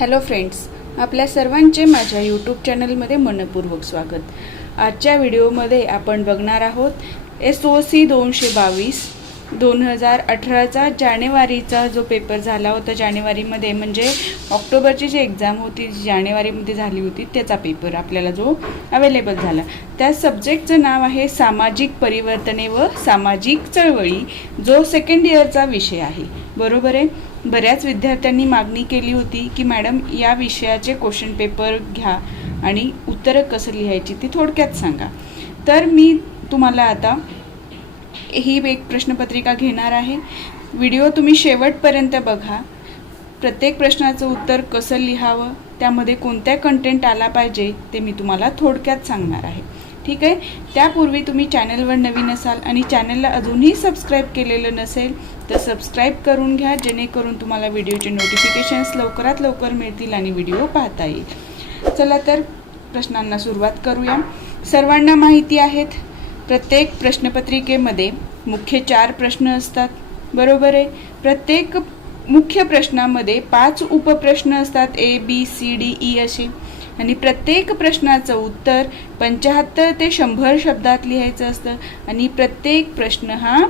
Hello friends, आपल्या सर्वांचे माझ्या यूट्यूब चॅनलमध्ये मनपूर्वक स्वागत। आजच्या व्हिडिओमध्ये आपण बघणार आहोत SOC 222 2018चा जानेवारीचा जो पेपर झाला होता। जानेवारीमध्ये म्हणजे ऑक्टोबरची जी एक्झाम होती जानेवारीमध्ये झाली होती त्याचा पेपर आपल्याला जो अवेलेबल झाला। त्या सब्जेक्टचं नाव आहे सामाजिक परिवर्तने व सामाजिक चळवळी, जो सेकंड इयरचा विषय आहे। बरोबर आहे। बऱ्याच विद्यार्थ्यांनी मागणी केली होती की मॅडम या विषयाचे क्वेश्चन पेपर घ्या आणि उत्तरं कसं लिहायची ती थोडक्यात सांगा। तर मी तुम्हाला आता ही एक प्रश्नपत्रिका घेणार आहे। व्हिडिओ तुम्ही शेवटपर्यंत बघा। प्रत्येक प्रश्नाचं उत्तर कसं लिहावं, त्यामध्ये कोणत्या कंटेंट आला पाहिजे ते मी तुम्हाला थोडक्यात सांगणार आहे। ठीक आहे। त्यापूर्वी तुम्ही चॅनलवर नवीन असाल आणि चॅनलला अजूनही सबस्क्राईब केलेलं नसेल तर सबस्क्राईब करून घ्या, जेणेकरून तुम्हाला व्हिडिओचे नोटिफिकेशन्स लवकरात लवकर मिळतील आणि व्हिडिओ पाहता येईल। चला तर प्रश्नांना सुरुवात करूया। सर्वांना माहिती आहेत प्रत्येक प्रश्नपत्रिकेमध्ये मुख्य 4 प्रश्न असतात। बरोबर आहे। प्रत्येक मुख्य प्रश्नामध्ये 5 उपप्रश्न असतात, A B C D E असे, आणि प्रत्येक प्रश्नाचं उत्तर 75 ते 100 शब्दात लिहायचं असतं आणि प्रत्येक प्रश्न हा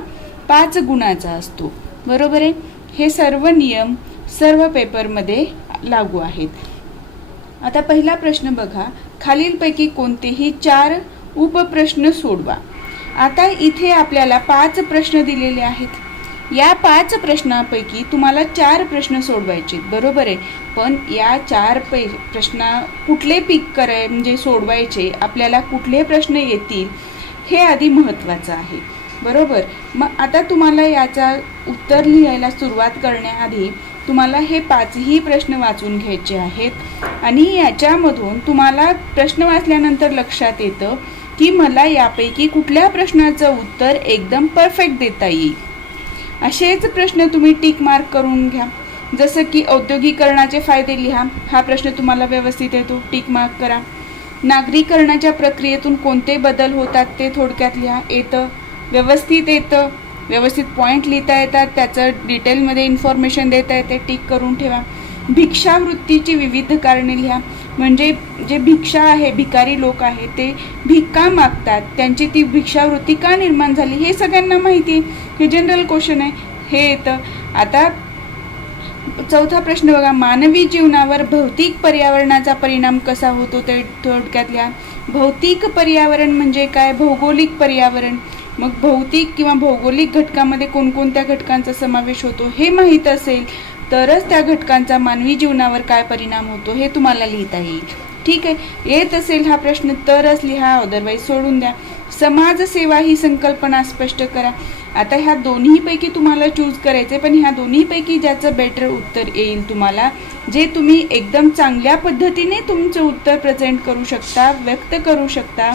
5 गुणाचा असतो। बरोबर आहे। हे सर्व नियम सर्व पेपरमध्ये लागू आहेत। आता पहिला प्रश्न बघा, खालीलपैकी कोणतेही 4 उपप्रश्न सोडवा। आता इथे आपल्याला 5 प्रश्न दिलेले आहेत। या 5 प्रश्नांपैकी तुम्हाला 4 प्रश्न सोडवायचे। बरोबर आहे। पण या 4 प्रश्न कुठले पिक कराय म्हणजे सोडवायचे, आपल्याला कुठले प्रश्न येतील हे आधी महत्त्वाचं आहे। बरोबर। मग आता तुम्हाला याचा उत्तर लिहायला सुरुवात करण्याआधी तुम्हाला हे 5ही प्रश्न वाचून घ्यायचे आहेत आणि याच्यामधून तुम्हाला प्रश्न वाचल्यानंतर लक्षात येतं की मला यापैकी कुठल्या प्रश्नाचं उत्तर एकदम परफेक्ट देता येईल। असेच प्रश्न तुम्ही टिक मार्क करून घ्या। जसं की औद्योगिकरणाचे फायदे लिहा, हा प्रश्न तुम्हाला व्यवस्थित येतो, टिक मार्क करा। नागरीकरणाच्या प्रक्रियेतून कोणते बदल होतात ते थोडक्यात लिहा, येतं, व्यवस्थित येतं, व्यवस्थित पॉईंट लिहिता येतात, त्याचं डिटेलमध्ये इन्फॉर्मेशन देता येते, टिक करून ठेवा। भिक्षावृत्तीची विविध कारणे लिहा, म्हणजे जे भिक्षा आहे, भिकारी लोक आहे ते भीक का मागतात, त्यांची ती भिक्षावृत्ती का निर्माण झाली हे सगळ्यांना माहिती आहे, हे जनरल क्वेश्चन आहे, हे येतं। आता चौथा प्रश्न बघा, मानवी जीवनावर भौतिक पर्यावरणाचा परिणाम कसा होतो ते थोडक्यात लिहा। भौतिक पर्यावरण म्हणजे काय, भौगोलिक पर्यावरण। मग भौतिक किंवा भौगोलिक घटकामध्ये कोणकोणत्या घटकांचा समावेश होतो हे माहीत असेल तरच त्या घटकांचा मानवी जीवनावर काय परिणाम होतो हे तुम्हाला लिहिता येईल। ठीक आहे। येत असेल हा प्रश्न तरच लिहा, अदरवाईज सोडून द्या। समाजसेवा ही संकल्पना स्पष्ट करा। आता ह्या दोन्हीपैकी तुम्हाला चूज करायचे, पण ह्या दोन्हीपैकी ज्याचं बेटर उत्तर येईल तुम्हाला, जे तुम्ही एकदम चांगल्या पद्धतीने तुमचं उत्तर प्रेझेंट करू शकता, व्यक्त करू शकता,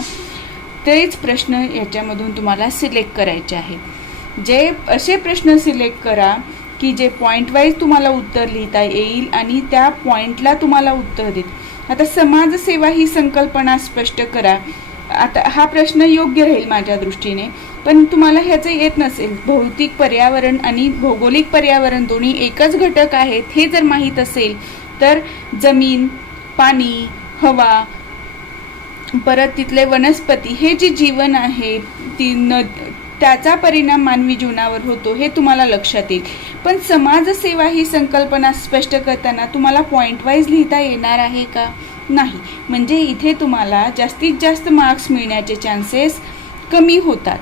तेच प्रश्न याच्यामधून तुम्हाला सिलेक्ट करायचे आहेत। जे असे प्रश्न सिलेक्ट करा की जे पॉईंट वाईज तुम्हाला उत्तर लिहिता येईल आणि त्या पॉईंटला तुम्हाला उत्तर देत। आता समाजसेवा ही संकल्पना स्पष्ट करा। आता हा प्रश्न योग्य राहील माझ्या दृष्टीने, पण तुम्हाला ह्याचं येत नसेल, भौतिक पर्यावरण आणि भौगोलिक पर्यावरण दोन्ही एकच घटक आहेत हे जर माहीत असेल तर जमीन, पाणी, हवा, परत तिथले वनस्पती, हे जे जीवन आहे त्याचा परिणाम मानवी जीवनावर होतो हे तुम्हाला लक्षात येईल। पण समाजसेवा ही संकल्पना स्पष्ट करताना तुम्हाला पॉईंट वाईज लिहिता येणार आहे का, नाही, म्हणजे इथे तुम्हाला जास्तीत जास्त मार्क्स मिळण्याचे चान्सेस कमी होतात।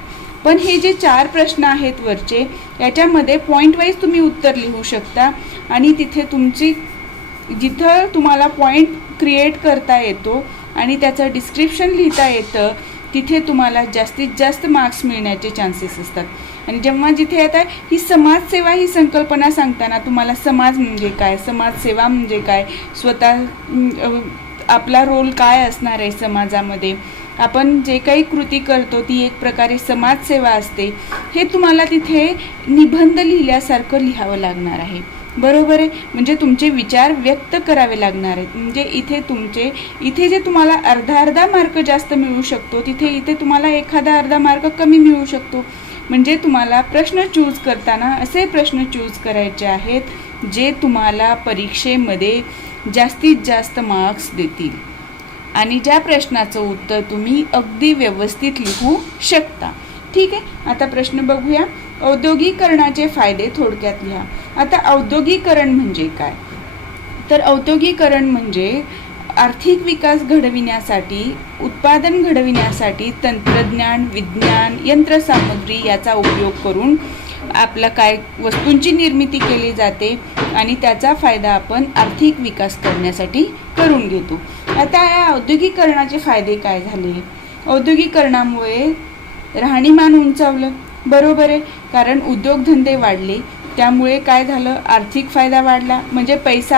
पण हे जे 4 प्रश्न आहेत वरचे, याच्यामध्ये पॉईंट वाईज तुम्ही उत्तर लिहू शकता आणि तिथे तुमची जिथं तुम्हाला पॉईंट क्रिएट करता येतो आणि त्याचं डिस्क्रिप्शन लिहिता येतं तिथे तुम्हाला जास्तीत जास्त मार्क्स मिळण्याचे चान्सेस असतात। आणि जेव्हा जिथे येत आहे ही समाजसेवा ही संकल्पना सांगताना तुम्हाला समाज म्हणजे काय, समाजसेवा म्हणजे काय, स्वतः आपला रोल काय असणार आहे समाजामध्ये, आपण जे काही कृती करतो ती एक प्रकारे समाजसेवा असते, हे तुम्हाला तिथे निबंध लिहिल्यासारखं लिहावं लागणार आहे। बरोबर आहे। म्हणजे तुमचे विचार व्यक्त करावे लागणार आहेत। म्हणजे इथे जे तुम्हाला अर्धा मार्क जास्त मिळू शकतो तिथे इथे तुम्हाला एखादा अर्धा मार्क कमी मिळू शकतो। म्हणजे तुम्हाला प्रश्न चूज करताना असे प्रश्न चूज करायचे आहेत जे तुम्हाला परीक्षेमध्ये जास्तीत जास्त मार्क्स देतील आणि ज्या प्रश्नाचं उत्तर तुम्ही अगदी व्यवस्थित लिहू शकता. ठीक आहे, आता प्रश्न बघूया. औद्योगिकरणाचे फायदे थोडक्यात लिहा. आता औद्योगिकरण म्हणजे काय? तर औद्योगिकरण म्हणजे आर्थिक विकास घडविण्यासाठी, उत्पादन घडविण्यासाठी तंत्रज्ञान, विज्ञान, यंत्रसामग्री याचा उपयोग करून आपला काय वस्तूंची निर्मिती केली जाते आणि त्याचा फायदा आपण आर्थिक विकास करण्यासाठी करून घेतो. आता या औद्योगिकरणाचे फायदे काय झाले? औद्योगिकरणामुळे राहणीमान उंचावलं, बरोबर आहे, कारण उद्योगधंदे वाढले, त्यामुळे काय झालं, आर्थिक फायदा वाढला, म्हणजे पैसा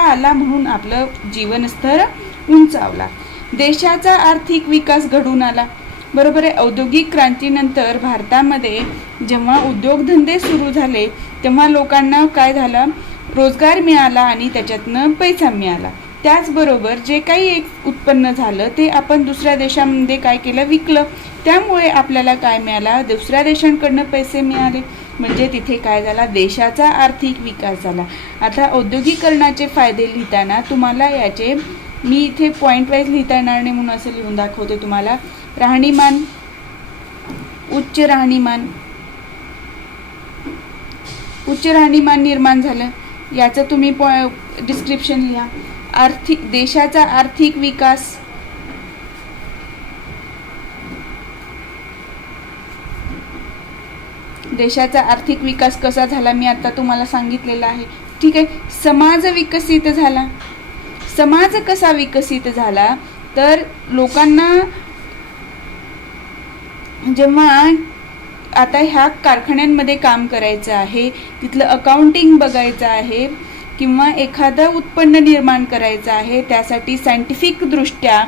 आला म्हणून आपलं जीवनस्तर उंचावला. देशाचा आर्थिक विकास घडून आला, बरोबर आहे. औद्योगिक क्रांतीनंतर भारतामध्ये जेव्हा उद्योगधंदे सुरू झाले तेव्हा लोकांना काय झालं, रोजगार मिळाला आणि त्याच्यातनं पैसा मिळाला. त्याचबरोबर जे काही एक उत्पन्न झालं ते आपण दुसऱ्या देशामध्ये काय केलं, विकलं. त्यामुळे आपल्याला काय मिळाला, दुसऱ्या देशांकडनं पैसे मिळाले, म्हणजे तिथे काय झाला, देशाचा आर्थिक विकास झाला. आता औद्योगिकरणाचे फायदे लिहिताना तुम्हाला याचे मी इथे पॉईंट वाईज लिहिता येणार नाही म्हणून असं लिहून दाखवते तुम्हाला. राहणीमान, उच्च राहणीमान निर्माण झालं, याचं तुम्ही डिस्क्रिप्शन लिहा. देशाचा आर्थिक विकास, देशाचा आर्थिक विकास कसा झाला मी आता तुम्हाला सांगितलेला आहे. ठीक आहे. समाज विकसित झाला. समाज कसा विकसित झाला, तर लोकांना जेव्हा आता ह्या कारखान्यांमध्ये काम करायचं आहे, तिथलं अकाउंटिंग बघायचं आहे किंवा एखादं उत्पन्न निर्माण करायचं आहे, त्यासाठी सायंटिफिक दृष्ट्या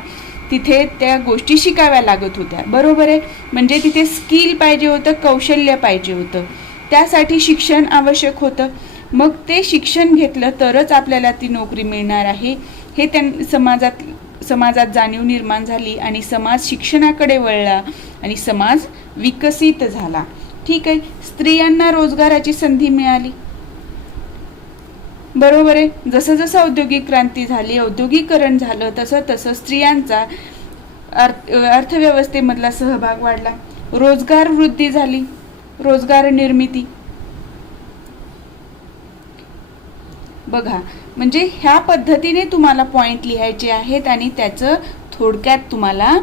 तिथे त्या गोष्टी शिकाव्या लागत होत्या, बरोबर आहे. म्हणजे तिथे स्किल पाहिजे होतं, कौशल्य पाहिजे होतं, त्यासाठी शिक्षण आवश्यक होतं. मग ते शिक्षण घेतलं तरच आपल्याला ती नोकरी मिळणार आहे, हे समाजात जाणीव निर्माण झाली आणि समाज शिक्षणाकडे वळला आणि समाज विकसित झाला. ठीक आहे. स्त्रियांना रोजगाराची संधी मिळाली, बरोबर आहे. जसं जसं औद्योगिक क्रांती झाली, औद्योगिकरण झालं, तसं स्त्रियांचा अर्थव्यवस्थेमधला सहभाग वाढला, रोजगार वृद्धी झाली, रोजगार निर्मिती. बघा, म्हणजे ह्या पद्धतीने तुम्हाला पॉइंट लिहायचे आहेत आणि त्याचं थोडक्यात तुम्हाला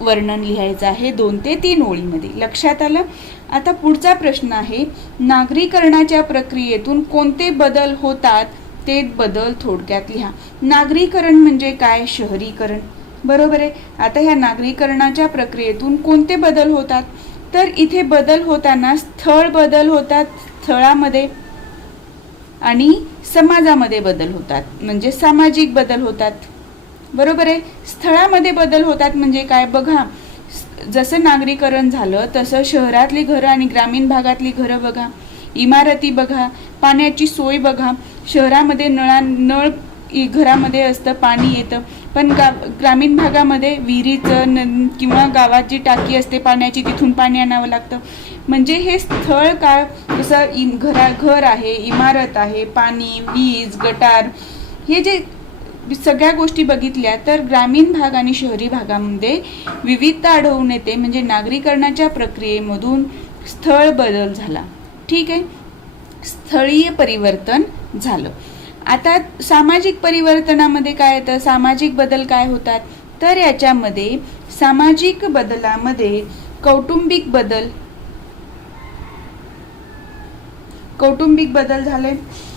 वर्णन लिहायचं आहे 2 ते 3 ओळीमध्ये. लक्षात आलं? आता पुढचा प्रश्न आहे, नागरीकरणाच्या प्रक्रियेतून कोणते बदल होतात ते बदल थोडक्यात लिहा. नागरीकरण म्हणजे काय? शहरीकरण, बरोबर आहे. आता ह्या नागरीकरणाच्या प्रक्रियेतून कोणते बदल होतात, तर इथे बदल होताना स्थळ बदल होतात, स्थळामध्ये आणि समाजामध्ये बदल होतात, म्हणजे सामाजिक बदल होतात, बरोबर आहे. स्थळामध्ये बदल होतात म्हणजे काय? बघा, जसं नागरीकरण झालं तसं शहरातली घरं आणि ग्रामीण भागातली घरं बघा, इमारती बघा, पाण्याची सोय बघा. शहरामध्ये नळ घरामध्ये असतं, पाणी येतं, पण ग्रामीण भागामध्ये विहिरीचं किंवा गावात जी टाकी असते पाण्याची तिथून पाणी आणावं लागतं. म्हणजे हे स्थळ काय, जसं घर आहे, इमारत आहे, पाणी, वीज, गटार, हे जे सगळ्या गोष्टी बघितल्या तर ग्रामीण भाग आणि शहरी भागामध्ये विविधता आढळून येते. म्हणजे नागरीकरणाच्या प्रक्रियेमधून स्थळ बदल झाला. ठीक आहे. स्थळीय परिवर्तन झालं. आता सामाजिक परिवर्तनामध्ये काय येतं, सामाजिक बदल काय होतात, तर याच्यामध्ये सामाजिक बदलामध्ये कौटुंबिक बदल झाले,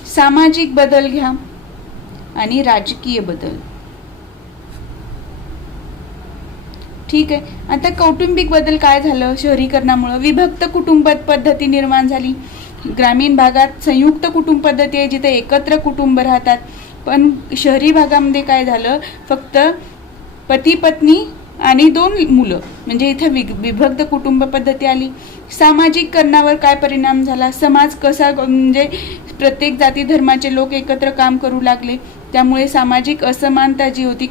सामाजिक बदल घ्या आणि राजकीय बदल. ठीक आहे. आता कौटुंबिक बदल काय झालं, शहरीकरणामुळे विभक्त कुटुंब पद्धती निर्माण झाली. ग्रामीण भागात संयुक्त कुटुंब पद्धती आहे जिथे एकत्र कुटुंब राहतात, पण शहरी भागामध्ये काय झालं, फक्त पती पत्नी आणि 2 मुलं, म्हणजे इथे विभक्त कुटुंब पद्धती आली. सामाजिकरणावर काय परिणाम झाला, समाज कसा, म्हणजे प्रत्येक जाती धर्माचे लोक एकत्र काम करू लागले, त्यामुळे सामाजिक असमानता जी होती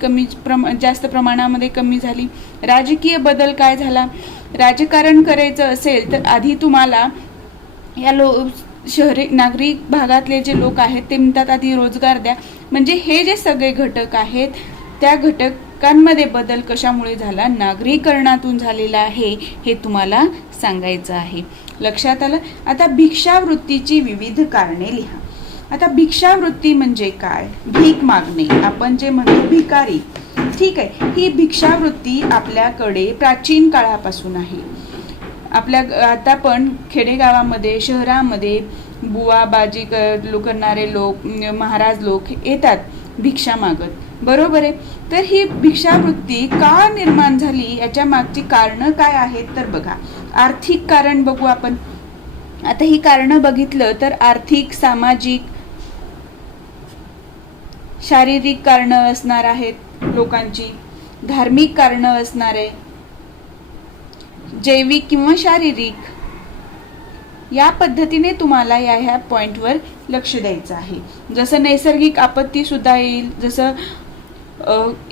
जास्त प्रमाणामध्ये कमी झाली. राजकीय बदल काय झाला, राजकारण करायचं असेल तर आधी तुम्हाला शहरी नागरिक भागातले जे लोक आहेत ते म्हणतात आधी रोजगार द्या. म्हणजे हे जे सगळे घटक आहेत त्या घटकांमध्ये बदल कशामुळे झाला, नागरीकरणातून झालेला आहे, हे तुम्हाला सांगायचं आहे. लक्षात आलं. आता भिक्षावृत्तीची विविध कारणे लिहा. आता भिक्षावृत्ती म्हणजे काय, भीक मागणे, आपण जे म्हणतो भिकारी, ठीक आहे. ही भिक्षावृत्ती आपल्याकडे प्राचीन काळापासून आहे. आता पण खेडेगावामध्ये शहरामध्ये बुवा बाजी करणारे लोक, महाराज लोक येतात भिक्षा मागत, बरोबर आहे. तर ही भिक्षावृत्ती का निर्माण झाली याच्या मागची कारणं काय आहेत तर बघा. आर्थिक कारण बघू आपण. आता ही कारणं बघितलं तर आर्थिक, सामाजिक, शारीरिक कारणं असणार आहेत लोकांची, धार्मिक कारणं असणार आहे, जैविक किंवा शारीरिक. या पद्धतीने तुम्हाला ह्या पॉइंटवर लक्ष द्यायचं आहे. जसं नैसर्गिक आपत्ती सुद्धा येईल, जसं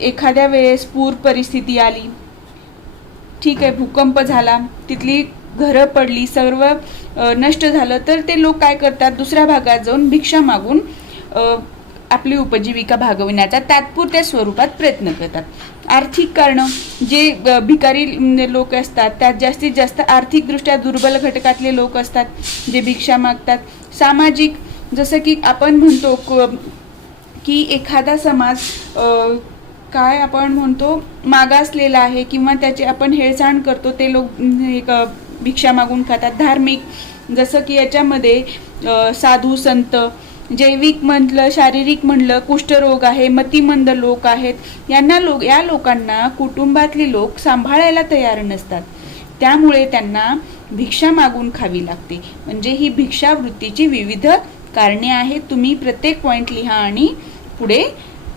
एखाद्या वेळेस पूर परिस्थिती आली, ठीक आहे, भूकंप झाला, तिथली घरं पडली, सर्व नष्ट झालं, तर ते लोक काय करतात, दुसऱ्या भागात जाऊन भिक्षा मागून आपली उपजीविका भागविण्याचा तात्पुरत्या स्वरूपात प्रयत्न करतात. आर्थिक कारणं, जे भिकारी लोक असतात त्यात जास्तीत जास्त आर्थिकदृष्ट्या दुर्बल घटकातले लोक असतात जे भिक्षा मागतात. सामाजिक, जसं की आपण म्हणतो की एखादा समाज काय आपण म्हणतो मागासलेला आहे किंवा त्याची आपण हेळसांड करतो, ते लोक भिक्षा मागून खातात. धार्मिक, जसं की याच्यामध्ये साधू संत. जैविक म्हटलं, शारीरिक म्हणलं, कुष्ठरोग आहे, मतिमंद लोक आहेत, या लोकांना कुटुंबातली लोक सांभाळायला तयार नसतात, त्यामुळे त्यांना भिक्षा मागून खावी लागते. म्हणजे ही भिक्षावृत्तीची विविध कारणे आहेत. तुम्ही प्रत्येक पॉइंट लिहा आणि पुढे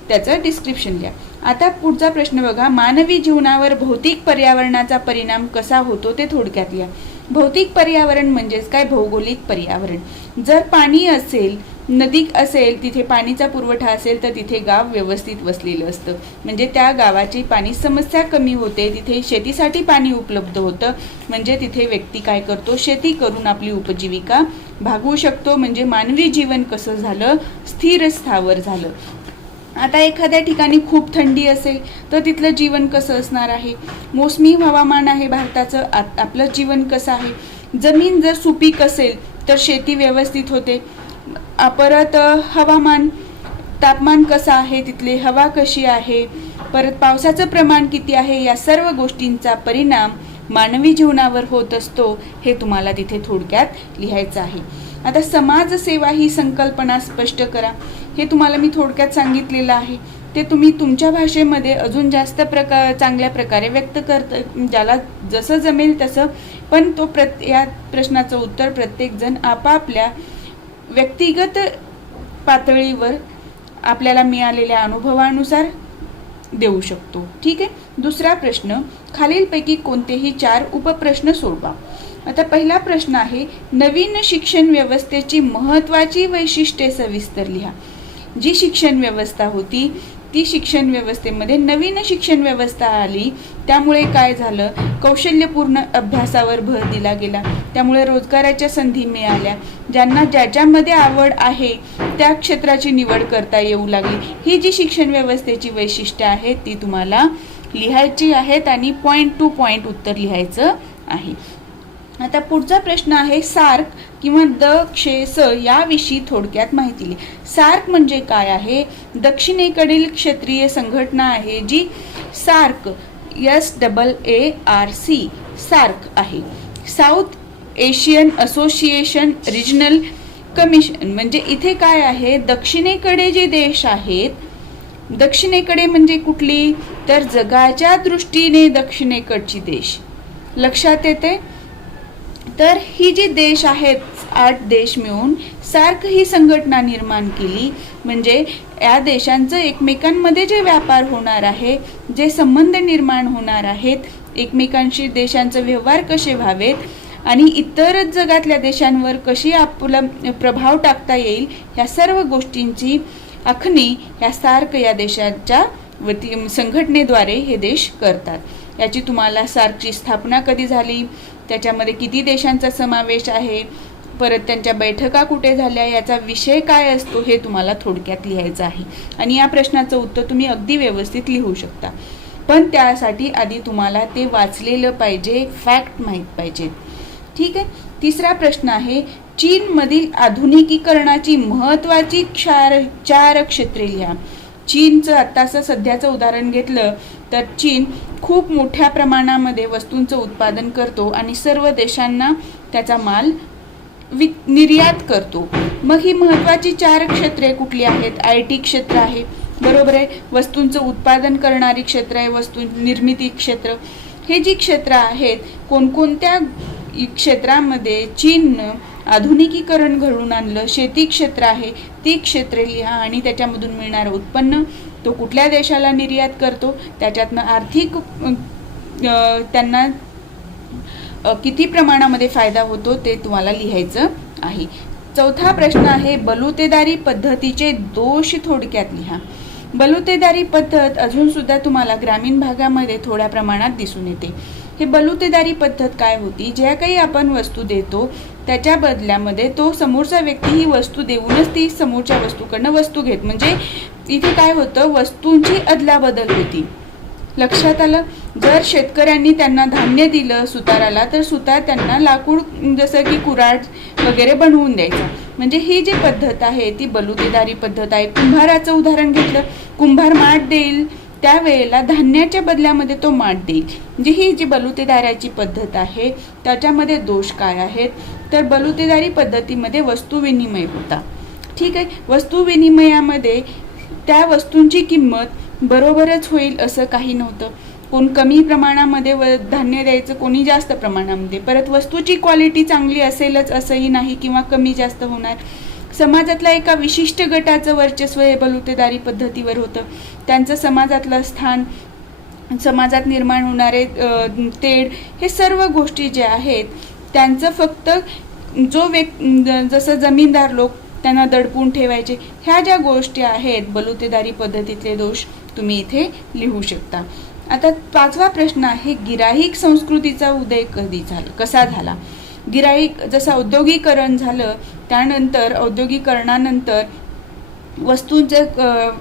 त्याचं डिस्क्रिप्शन लिहा. आता पुढचा प्रश्न बघा. मानवी जीवनावर भौतिक पर्यावरणाचा परिणाम कसा होतो ते थोडक्यात लिहा. भौतिक पर्यावरण म्हणजेच काय, भौगोलिक पर्यावरण. जर पाणी असेल, नदी असेल, तिथे पाणीचा पुरवठा असेल तर तिथे गाव व्यवस्थित वसलेलं असतं, म्हणजे त्या गावाची पाणी समस्या कमी होते, तिथे शेतीसाठी पाणी उपलब्ध होतं, म्हणजे तिथे व्यक्ती काय करतो, शेती करून आपली उपजीविका भागवू शकतो. म्हणजे मानवी जीवन कसं झालं, स्थिर स्थावर झालं. आता एखाद्या ठिकाणी खूप थंडी असेल तर तिथलं जीवन कसं असणार आहे, मोसमी हवामान आहे भारताचं, आपलं जीवन कसं आहे. जमीन जर सुपीक असेल तर शेती व्यवस्थित होते. परत हवामान, तापमान कसं आहे तिथले, हवा कशी आहे, परत पावसाचं प्रमाण किती आहे, या सर्व गोष्टींचा परिणाम मानवी जीवनावर होत असतो, हे तुम्हाला तिथे थोडक्यात लिहायचं आहे. आता समाजसेवा ही संकल्पना स्पष्ट करा. हे तुम्हाला मी थोडक्यात सांगितलेलं आहे, ते तुम्ही तुमच्या भाषेमध्ये अजून जास्त चांगल्या प्रकारे व्यक्त ज्याला जसं जमेल तसं, पण या प्रश्नाचं उत्तर प्रत्येकजण आपापल्या व्यक्तिगत पातळीवर आपल्याला मिळालेल्या अनुभवानुसार देऊ शकतो, ठीक आहे. दुसरा प्रश्न, खालीलपैकी कोणतेही 4 उपप्रश्न सोडवा. आता पहिला प्रश्न आहे, नवीन शिक्षण व्यवस्थेची महत्त्वाची वैशिष्ट्ये सविस्तर लिहा. जी शिक्षण व्यवस्था होती ती शिक्षण व्यवस्थेमध्ये नवीन शिक्षण व्यवस्था आली, त्यामुळे काय झालं, कौशल्यपूर्ण अभ्यासावर भर दिला गेला, त्यामुळे रोजगाराच्या संधी मिळाल्या, ज्यांना ज्याच्यामध्ये आवड आहे त्या क्षेत्राची निवड करता येऊ लागली. ही जी शिक्षण व्यवस्थेची वैशिष्ट्ये आहेत ती तुम्हाला लिहायची आहेत आणि पॉइंट टू पॉइंट उत्तर लिहायचं आहे. आता पुढचा प्रश्न आहे, सार्क किंवा द.क्ष.स याविषयी थोडक्यात माहिती लिहा. सार्क म्हणजे काय आहे, दक्षिणेकडील क्षेत्रीय संघटना आहे जी सार्क SAARC सार्क आहे. South Asian association regional commission, म्हणजे इथे काय आहे, दक्षिणेकडे जे देश आहेत, दक्षिणेकडे म्हणजे कुठली तर जगाच्या दृष्टीने दक्षिणेकडची देश, लक्षात येते. तर ही जी देश आहेत 8 देश मिळून सार्क ही संघटना निर्माण केली. म्हणजे या देशांचं एकमेकांमध्ये जे व्यापार होणार आहे, जे संबंध निर्माण होणार आहेत, एकमेकांशी देशांचे व्यवहार कसे व्हावेत आणि इतर जगातल्या देशांवर कशी आपला प्रभाव टाकता येईल, ह्या सर्व गोष्टींची आखणी ह्या सार्क या देशाच्या संघटनेद्वारे हे देश करतात. याची तुम्हाला सार्कची स्थापना कधी झाली, त्याच्यामध्ये किती देशांचा समावेश आहे, परत त्यांच्या बैठका कुठे झाल्या, याचा विषय काय असतो हे तुम्हाला थोडक्यात लिहायचं आहे. आणि या प्रश्नाचं उत्तर तुम्ही अगदी व्यवस्थित लिहू शकता, पण त्यासाठी आधी तुम्हाला ते वाचलेलं पाहिजे, फॅक्ट माहीत पाहिजेत. ठीक आहे. तिसरा प्रश्न आहे, चीनमधील आधुनिकीकरणाची महत्त्वाची 4 क्षेत्रे लिहा. चीनचं आत्ताचं सध्याचं उदाहरण घेतलं तर चीन खूप मोठ्या प्रमाणामध्ये वस्तूंचं उत्पादन करतो आणि सर्व देशांना त्याचा माल निर्यात करतो. मग ही महत्त्वाची 4 क्षेत्रे कुठली आहेत? IT क्षेत्र आहे, बरोबर आहे, वस्तूंचं उत्पादन करणारी क्षेत्र आहे, वस्तू निर्मिती क्षेत्र. हे जी क्षेत्र आहेत, कोणकोणत्या क्षेत्रामध्ये चीननं आधुनिकीकरण घडवून आणलं? शेती क्षेत्र आहे, ती क्षेत्रे लिहा आणि त्याच्यामधून मिळणारं उत्पन्न तो कुठल्या देशाला निर्यात करतो, त्याच्यातनं आर्थिक त्यांना किती प्रमाणामध्ये फायदा होतो ते तुम्हाला लिहायचं आहे. चौथा प्रश्न आहे, बलुतेदारी पद्धतीचे दोष थोडक्यात लिहा. बलुतेदारी पद्धत अजून सुद्धा तुम्हाला ग्रामीण भागामध्ये थोड्या प्रमाणात दिसून येते. हे बलुतेदारी पद्धत काय होती? ज्या काही आपण वस्तू देतो त्याच्या बदल्यामध्ये तो समोरचा व्यक्ती ही वस्तू देऊनच ती समोरच्या वस्तूकडनं वस्तू घेत. म्हणजे इथे काय होतं, वस्तूंची अदलाबदल होती. लक्षात आलं? जर शेतकऱ्यांनी त्यांना धान्य दिलं सुताराला, तर सुतार त्यांना लाकूड जसं की कुऱ्हाड वगैरे बनवून द्यायचा. म्हणजे ही जी पद्धत आहे ती बलुतेदारी पद्धत आहे. कुंभाराचं उदाहरण घेतलं, कुंभार माठ देईल त्यावेळेला धान्याच्या बदल्यामध्ये तो माठ देईल. म्हणजे ही जी बलुतेदाराची पद्धत आहे त्याच्यामध्ये दोष काय आहेत? तर बलुतेदारी पद्धतीमध्ये वस्तू विनिमय होता. ठीक आहे. वस्तू विनिमयामध्ये त्या वस्तूंची किंमत बरोबरच होईल असं काही नव्हतं. कोण कमी प्रमाणामध्ये धान्य द्यायचं, कोणी जास्त प्रमाणामध्ये. परत वस्तूची क्वालिटी चांगली असेलच असंही नाही किंवा कमी जास्त होणार. समाजातल्या एका विशिष्ट गटाचं वर्चस्व हे बलुतेदारी पद्धतीवर होतं. त्यांचं समाजातलं स्थान, समाजात निर्माण होणारे तेढ, हे सर्व गोष्टी ज्या आहेत त्यांचं फक्त जसं जमीनदार लोक त्यांना दडपून ठेवायचे, ह्या ज्या गोष्टी आहेत बलुतेदारी पद्धतीतले दोष तुम्ही इथे लिहू शकता. आता 5वा प्रश्न आहे, गिराहिक संस्कृतीचा उदय कसा झाला? गिराहिक जसं औद्योगिकरण झालं त्यानंतर औद्योगिकरणानंतर वस्तूंचे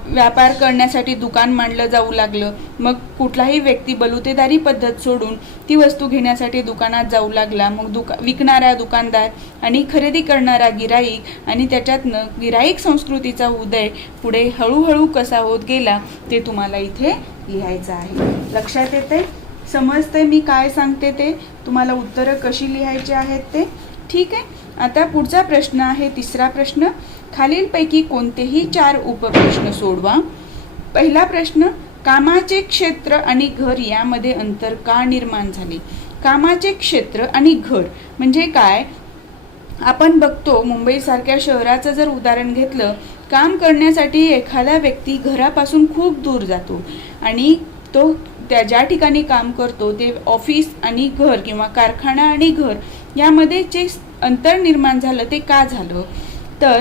व्यापार करण्यासाठी दुकान मांडलं जाऊ लागलं. मग कुठलाही व्यक्ती बलुतेदारी पद्धत सोडून ती वस्तू घेण्यासाठी दुकानात जाऊ लागला. मग विकणारा दुकानदार आणि खरेदी करणारा गिराईक आणि त्याच्यातनं गिराईक संस्कृतीचा उदय पुढे हळूहळू कसा होत गेला ते तुम्हाला इथे लिहायचं आहे. लक्षात येते? समजते मी काय सांगते ते? तुम्हाला उत्तरं कशी लिहायची आहेत ते? ठीक आहे. आता पुढचा प्रश्न आहे 3रा प्रश्न, खालीलपैकी कोणतेही 4 उपप्रश्न सोडवा. पहिला प्रश्न, कामाचे क्षेत्र आणि घर यामध्ये अंतर का निर्माण झाले? कामाचे क्षेत्र आणि घर म्हणजे काय? आपण बघतो मुंबईसारख्या शहराचं जर उदाहरण घेतलं, काम करण्यासाठी एखादा व्यक्ती घरापासून खूप दूर जातो आणि तो ज्या ठिकाणी काम करतो ते ऑफिस आणि घर किंवा कारखाना आणि घर यामध्ये जे अंतर निर्माण झालं ते का झालं? तर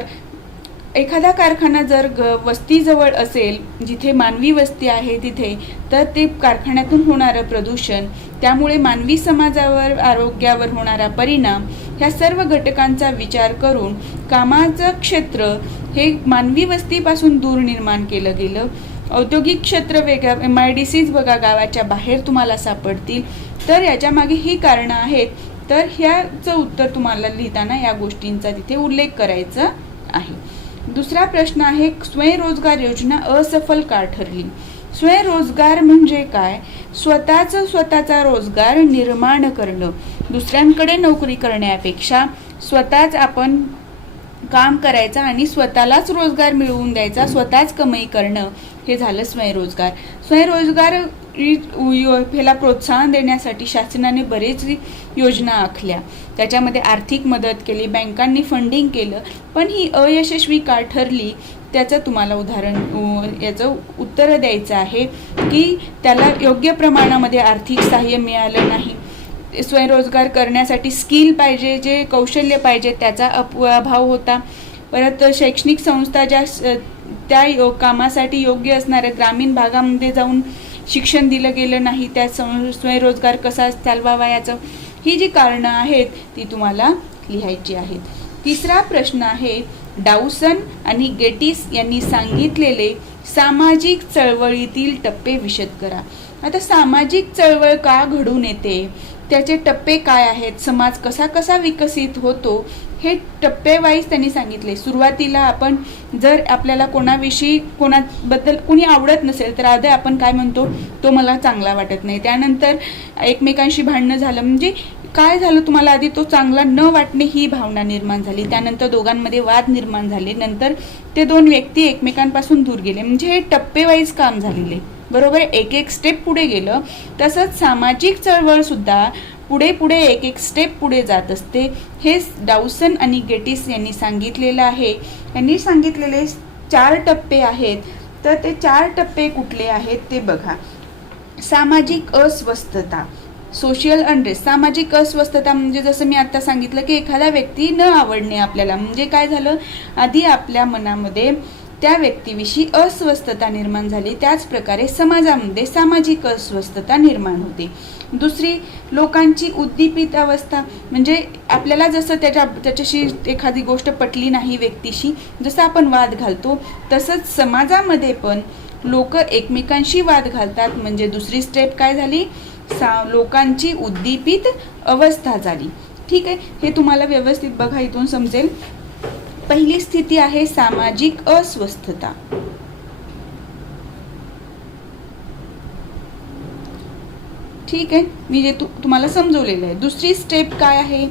एखादा कारखाना जर वस्तीजवळ असेल, जिथे मानवी वस्ती आहे तिथे, तर ते कारखान्यातून होणारं प्रदूषण, त्यामुळे मानवी समाजावर, आरोग्यावर होणारा परिणाम, ह्या सर्व घटकांचा विचार करून कामाचं क्षेत्र हे मानवी वस्तीपासून दूर निर्माण केलं गेलं. औद्योगिक क्षेत्र वेगळं, MIDCs बघा गावाच्या बाहेर तुम्हाला सापडतील. तर याच्यामागे ही कारणं आहेत. तर ह्याचं उत्तर तुम्हाला लिहिताना या गोष्टींचा तिथे उल्लेख करायचा आहे. दुसरा प्रश्न आहे, स्वयंरोजगार योजना असफल का ठरली? स्वयंरोजगार म्हणजे काय? स्वतःचा रोजगार निर्माण करणं. दुसऱ्यांकडे नोकरी करण्यापेक्षा स्वतःच आपण काम करायचं आणि स्वतःलाच रोजगार मिळवून द्यायचा, स्वतःच कमाई करणं, हे झालं स्वयंरोजगार. स्वयंरोजगार ह्याला प्रोत्साहन देण्यासाठी शासनाने बरेच योजना आखल्या, त्याच्यामध्ये आर्थिक मदत केली, बँकांनी फंडिंग केलं. पण ही अयशस्वी का ठरली त्याचं तुम्हाला याचं उत्तर द्यायचं आहे की त्याला योग्य प्रमाणामध्ये आर्थिक सहाय्य मिळालं नाही. स्वयंरोजगार करण्यासाठी स्किल पाहिजे, जे कौशल्य पाहिजे त्याचा अभाव होता. परत शैक्षणिक संस्था ज्या त्या कामासाठी योग्य असणाऱ्या ग्रामीण भागामध्ये जाऊन शिक्षण दिलं गेलं नाही, त्या स्वयंरोजगार कसा चालवावा याचं, ही जी कारणं आहेत ती तुम्हाला लिहायची आहेत. तिसरा प्रश्न आहे, डाउसन आणि गेटिस यांनी सांगितलेले सामाजिक चळवळीतील टप्पे विशद करा. आता सामाजिक चळवळ का घडून येते, त्याचे टप्पे काय आहेत, समाज कसा कसा विकसित होतो, हे टप्पेवाईज त्यांनी सांगितले. सुरुवातीला आपण जर आपल्याला कोणाबद्दल कोणी आवडत नसेल तर आधी आपण काय म्हणतो, तो मला चांगला वाटत नाही. त्यानंतर एकमेकांशी भांडणं झालं, म्हणजे काय झालं, तुम्हाला आधी तो चांगला न वाटणे ही भावना निर्माण झाली. त्यानंतर दोघांमध्ये वाद निर्माण झाले, नंतर ते दोन व्यक्ती एकमेकांपासून दूर गेले. म्हणजे हे टप्पेवाईज काम झालेले, बरोबर. एक एक स्टेप पुढे गेलं. तसंच सामाजिक चळवळ सुद्धा पुढे पुढे एक एक स्टेप पुढे जात असते. हे डाउसन आणि गेटिस यांनी सांगितलेलं आहे. यांनी सांगितलेले 4 टप्पे आहेत. तर ते 4 टप्पे कुठले आहेत ते बघा. सामाजिक अस्वस्थता, सोशल अनरेस्ट. सामाजिक अस्वस्थता म्हणजे जसं मी आता सांगितलं की एखादा व्यक्ती न आवडणे आपल्याला, म्हणजे काय झालं, आधी आपल्या मनामध्ये त्या व्यक्तीविषयी अस्वस्थता निर्माण झाली. त्याच प्रकारे समाजामध्ये सामाजिक अस्वस्थता निर्माण होते. दुसरी, लोकांची उद्दीपित अवस्था, म्हणजे आपल्याला जसं त्याच्याशी एखादी गोष्ट पटली नाही व्यक्तीशी, जसं आपण वाद घालतो तसंच समाजामध्ये पण लोक एकमेकांशी वाद घालतात. म्हणजे दुसरी स्टेप काय झाली, लोकांची उद्दीपित अवस्था झाली. ठीक आहे, हे तुम्हाला व्यवस्थित बघा, इथून समजेल. पहिली स्थिती आहे सामाजिक अस्वस्थता. ठीक आहे, मी जे तुम्हाला समजवलेलं आहे. दुसरी स्टेप काय आहे,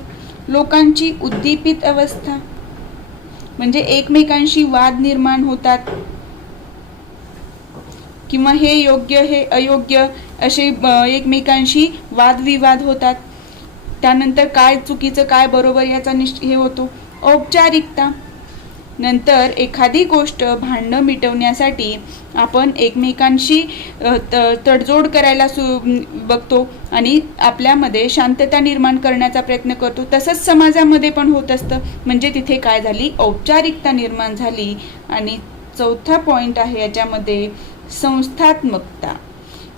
लोकांची उद्दीपित अवस्था, म्हणजे एकमेकांशी वाद निर्माण होतात किंवा हे योग्य हे अयोग्य असे एकमेकांशी वादविवाद होतात. त्यानंतर काय चुकीचं काय बरोबर याचा हे होतो. औपचारिकता, नंतर एखादी गोष्ट भांडणं मिटवण्यासाठी आपण एकमेकांशी तडजोड करायला बघतो आणि आपल्यामध्ये शांतता निर्माण करण्याचा प्रयत्न करतो. तसंच समाजामध्ये पण होत असतं, म्हणजे तिथे काय झाली, औपचारिकता निर्माण झाली. आणि चौथा पॉइंट आहे याच्यामध्ये संस्थात्मकता.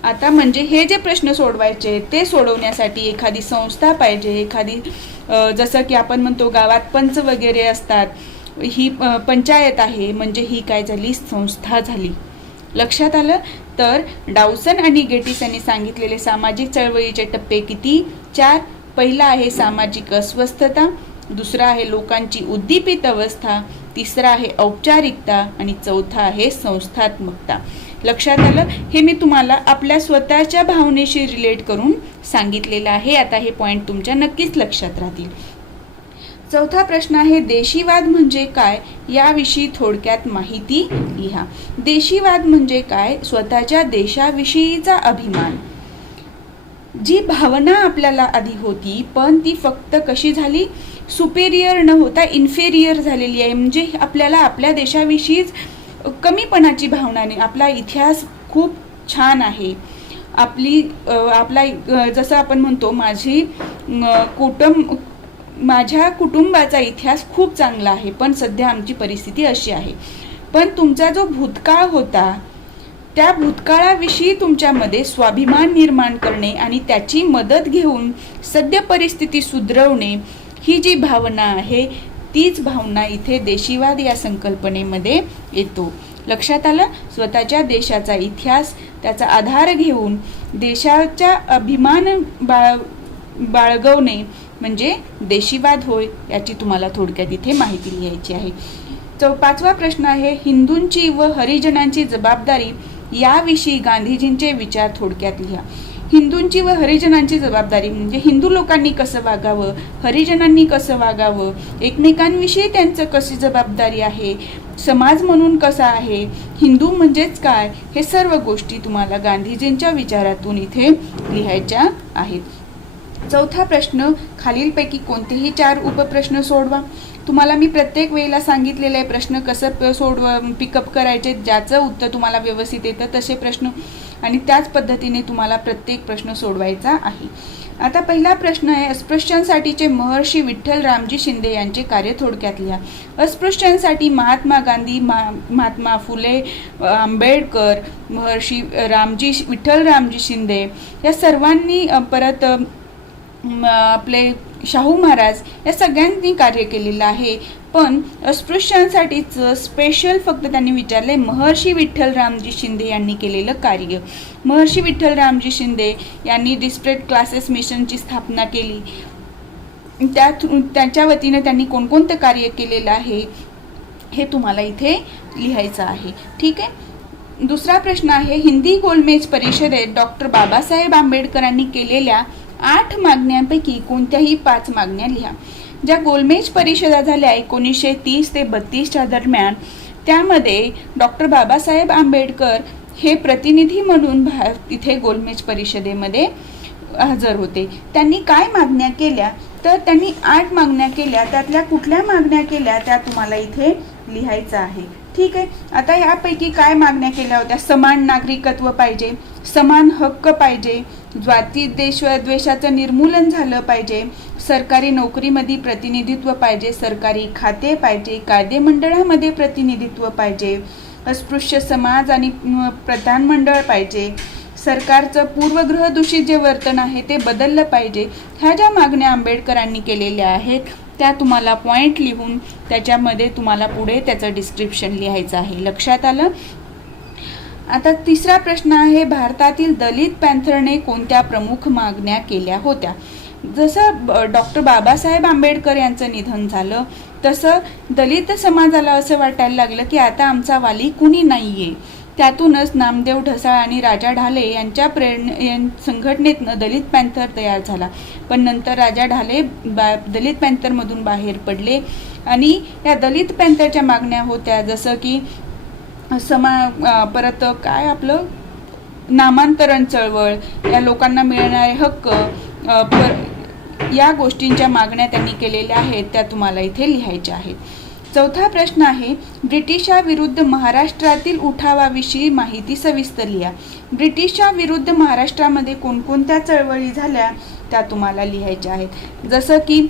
आता म्हणजे हे जे प्रश्न सोडवायचे ते सोडवण्यासाठी एखादी संस्था पाहिजे. एखादी जसं की आपण म्हणतो गावात पंच वगैरे असतात, ही पंचायत आहे, म्हणजे ही काय झाली, संस्था झाली. लक्षात आलं. तर डाउसन आणि गेटिस यांनी सांगितलेले सामाजिक चळवळीचे टप्पे किती, 4. पहिला आहे सामाजिक अस्वस्थता, दुसरा आहे लोकांची उद्दीपित अवस्था, तिसरा आहे औपचारिकता आणि चौथा आहे संस्थात्मकता. लक्षात आलं. हे मी तुम्हाला आपल्या स्वतःच्या भावनेशी रिलेट करून सांगितलेलं आहे. आता हे पॉइंट तुमच्या नक्कीच लक्षात राहतील. चौथा प्रश्न आहे, देशीवाद म्हणजे काय, याविषयी थोडक्यात माहिती लिहा. देशीवाद म्हणजे काय, स्वतःच्या देशाविषयीचा अभिमान. जी भावना आपल्याला आधी होती पण ती फक्त कशी झाली, सुपेरियर न होता इन्फेरियर झालेली आहे. म्हणजे आपल्याला आपल्या देशाविषयीच कमीपणाची भावना नाही. आपला इतिहास खूप छान आहे, आपला जसं आपण म्हणतो माझ्या कुटुंबाचा इतिहास खूप चांगला आहे, पण सध्या आमची परिस्थिती अशी आहे. पण तुमचा जो भूतकाळ होता त्या भूतकाळाविषयी तुमच्यामध्ये स्वाभिमान निर्माण करणे आणि त्याची मदत घेऊन सद्य परिस्थिती सुधरवणे, ही जी भावना आहे तीच भावना इथे देशीवाद या संकल्पनेमध्ये येतो. लक्षात आलं. स्वतःच्या देशाचा इतिहास त्याचा आधार घेऊन देशाचा अभिमान बाळगवणे म्हणजे देशीवाद होय. याची तुम्हाला थोडक्यात इथे माहिती लिहायची आहे. 5वा प्रश्न आहे, हिंदूंची व हरिजनांची जबाबदारी याविषयी गांधीजींचे विचार थोडक्यात लिहा. हिंदूंची व हरिजनांची जबाबदारी म्हणजे हिंदू लोकांनी कसं वागावं, हरिजनांनी कसं वागावं, एकमेकांविषयी त्यांचं कशी जबाबदारी आहे, समाज म्हणून कसा आहे, हिंदू म्हणजेच काय, हे सर्व गोष्टी तुम्हाला गांधीजींच्या विचारातून इथे लिहायच्या आहेत. 4था प्रश्न, खालीलपैकी कोणतेही 4 उपप्रश्न सोडवा. तुम्हाला मी प्रत्येक वेळेला सांगितलेले आहे प्रश्न कसं पिकअप करायचे, ज्याचं उत्तर तुम्हाला व्यवस्थित येतं तसे प्रश्न, आणि त्याच पद्धतीने तुम्हाला प्रत्येक प्रश्न सोडवायचा आहे. आता पहिला प्रश्न आहे, अस्पृश्यांसाठीचे महर्षी विठ्ठल रामजी शिंदे यांचे कार्य थोडक्यात लिहा. अस्पृश्यांसाठी महात्मा गांधी, महात्मा फुले, आंबेडकर, महर्षी विठ्ठल रामजी शिंदे या सर्वांनी परत आपले शाहू महाराज या सगळ्यांनी कार्य केलेलं आहे. पण अस्पृश्यांसाठीच स्पेशल फक्त त्यांनी विचारले महर्षी विठ्ठलरामजी शिंदे यांनी केलेलं कार्य. महर्षी विठ्ठलरामजी शिंदे यांनी डिस्प्रेट क्लासेस मिशनची स्थापना केली. त्यांच्या वतीने त्यांनी कोणकोणतं कार्य केलेलं आहे हे तुम्हाला इथे लिहायचं आहे. ठीक आहे. दुसरा प्रश्न आहे, हिंदी गोलमेज परिषदेत डॉक्टर बाबासाहेब आंबेडकरांनी केलेल्या 8 मागण्यांपैकी कोणत्याही 5 मागण्या लिहा. ज्या गोलमेज परिषदा झाल्या 1930 ते 32च्या दरम्यान, त्यामध्ये डॉक्टर बाबासाहेब आंबेडकर हे प्रतिनिधी म्हणून इथे गोलमेज परिषदेमध्ये हजर होते. त्यांनी काय मागण्या केल्या तर त्यांनी 8 मागण्या केल्या. त्यातल्या कुठल्या मागण्या केल्या त्या तुम्हाला इथे लिहायचं आहे. ठीक आहे. आता यापैकी काय मागण्या केल्या होत्या? समान नागरिकत्व पाहिजे, समान हक्क पाहिजे, जाती द्वेषाचं निर्मूलन झालं पाहिजे, सरकारी नोकरीमध्ये प्रतिनिधित्व पाहिजे, सरकारी खाते पाहिजे, कायदे मंडळामध्ये प्रतिनिधित्व पाहिजे, अस्पृश्य समाज आणि प्रधान मंडळ पाहिजे, सरकारचं पूर्वग्रह दूषित जे वर्तन आहे ते बदललं पाहिजे. ह्या ज्या मागण्या आंबेडकरांनी केलेल्या आहेत त्या तुम्हाला पॉईंट लिहून त्याच्यामध्ये तुम्हाला पुढे त्याचं डिस्क्रिप्शन लिहायचं आहे. लक्षात आलं? आता तिसरा प्रश्न आहे, भारतातील दलित पॅन्थरने कोणत्या प्रमुख मागण्या केल्या होत्या? जसं डॉक्टर बाबासाहेब आंबेडकर यांचं निधन झालं तसं दलित समाजाला असं वाटायला लागलं की आता आमचा वाली कुणी नाहीये. त्यातूनच नामदेव ढसाळ आणि राजा ढाले यांच्या संघटनेतनं दलित पॅन्थर तयार झाला. पण नंतर राजा ढाले दलित पॅन्थरमधून बाहेर पडले आणि या दलित पॅन्थरच्या मागण्या होत्या जसं की परत काय आपलं नामांतरण चळवळ, या लोकांना मिळणारे हक्क, या गोष्टींच्या मागण्या त्यांनी केलेल्या आहेत त्या तुम्हाला इथे लिहायच्या आहेत. चौथा प्रश्न आहे, ब्रिटिशाविरुद्ध महाराष्ट्रातील उठावाविषयी माहिती सविस्तर लिहा. ब्रिटिशच्या विरुद्ध महाराष्ट्रामध्ये कोणकोणत्या चळवळी झाल्या त्या तुम्हाला लिहायच्या आहेत. जसं की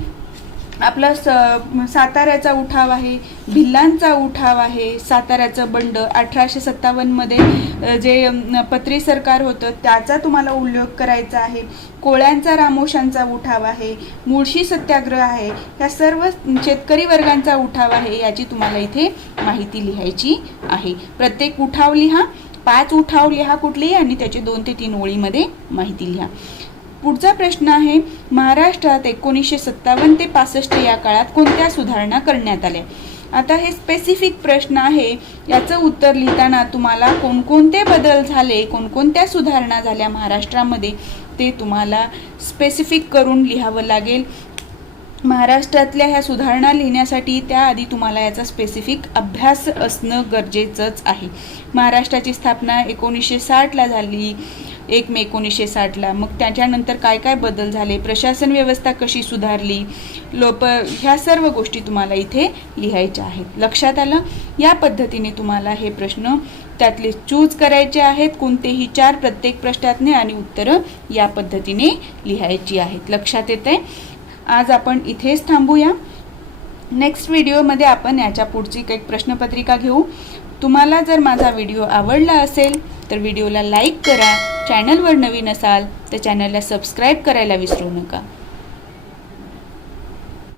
आपला साताऱ्याचा उठाव आहे, भिल्लांचा उठाव आहे, साताऱ्याचं बंड 1857मध्ये जे पत्री सरकार होतं त्याचा तुम्हाला उल्लेख करायचा आहे, कोळ्यांचा रामोशांचा उठाव आहे, मुळशी सत्याग्रह आहे, या सर्व शेतकरी वर्गांचा उठाव आहे याची तुम्हाला इथे माहिती लिहायची आहे. प्रत्येक उठाव लिहा, 5 उठाव लिहा कुठलेही आणि त्याची 2 ते 3 ओळीमध्ये माहिती लिहा. पुढचा प्रश्न आहे, महाराष्ट्रात 1957 ते 65 या काळात कोणत्या सुधारणा करण्यात आल्या? आता हे स्पेसिफिक प्रश्न आहे. याचं उत्तर लिहिताना तुम्हाला कोणकोणते बदल झाले, कोणकोणत्या सुधारणा झाल्या महाराष्ट्रामध्ये ते तुम्हाला स्पेसिफिक करून लिहावं लागेल. महाराष्ट्रातल्या ह्या सुधारणा लिहिण्यासाठी त्याआधी तुम्हाला याचा स्पेसिफिक अभ्यास असणं गरजेचंच आहे. महाराष्ट्राची स्थापना 1960ला झाली, 1 मे 1960ला. मग त्याच्यानंतर काय काय बदल झाले, प्रशासन व्यवस्था कशी सुधारली, ह्या सर्व गोष्टी तुम्हाला इथे लिहायच्या आहेत. लक्षात आलं? या पद्धतीने तुम्हाला हे प्रश्न त्यातले चूज करायचे आहेत, कोणतेही 4 प्रत्येक प्रश्नातने, आणि उत्तरं या पद्धतीने लिहायची आहेत. लक्षात येतंय? आज आपण इथेच थांबूया. नेक्स्ट व्हिडिओमध्ये आपण याच्या पुढची काही प्रश्नपत्रिका घेऊ. तुम्हाला जर माझा व्हिडिओ आवडला असेल तर व्हिडिओला लाईक करा. चॅनलवर नवीन असाल तर चॅनलला सबस्क्राईब करायला विसरू नका.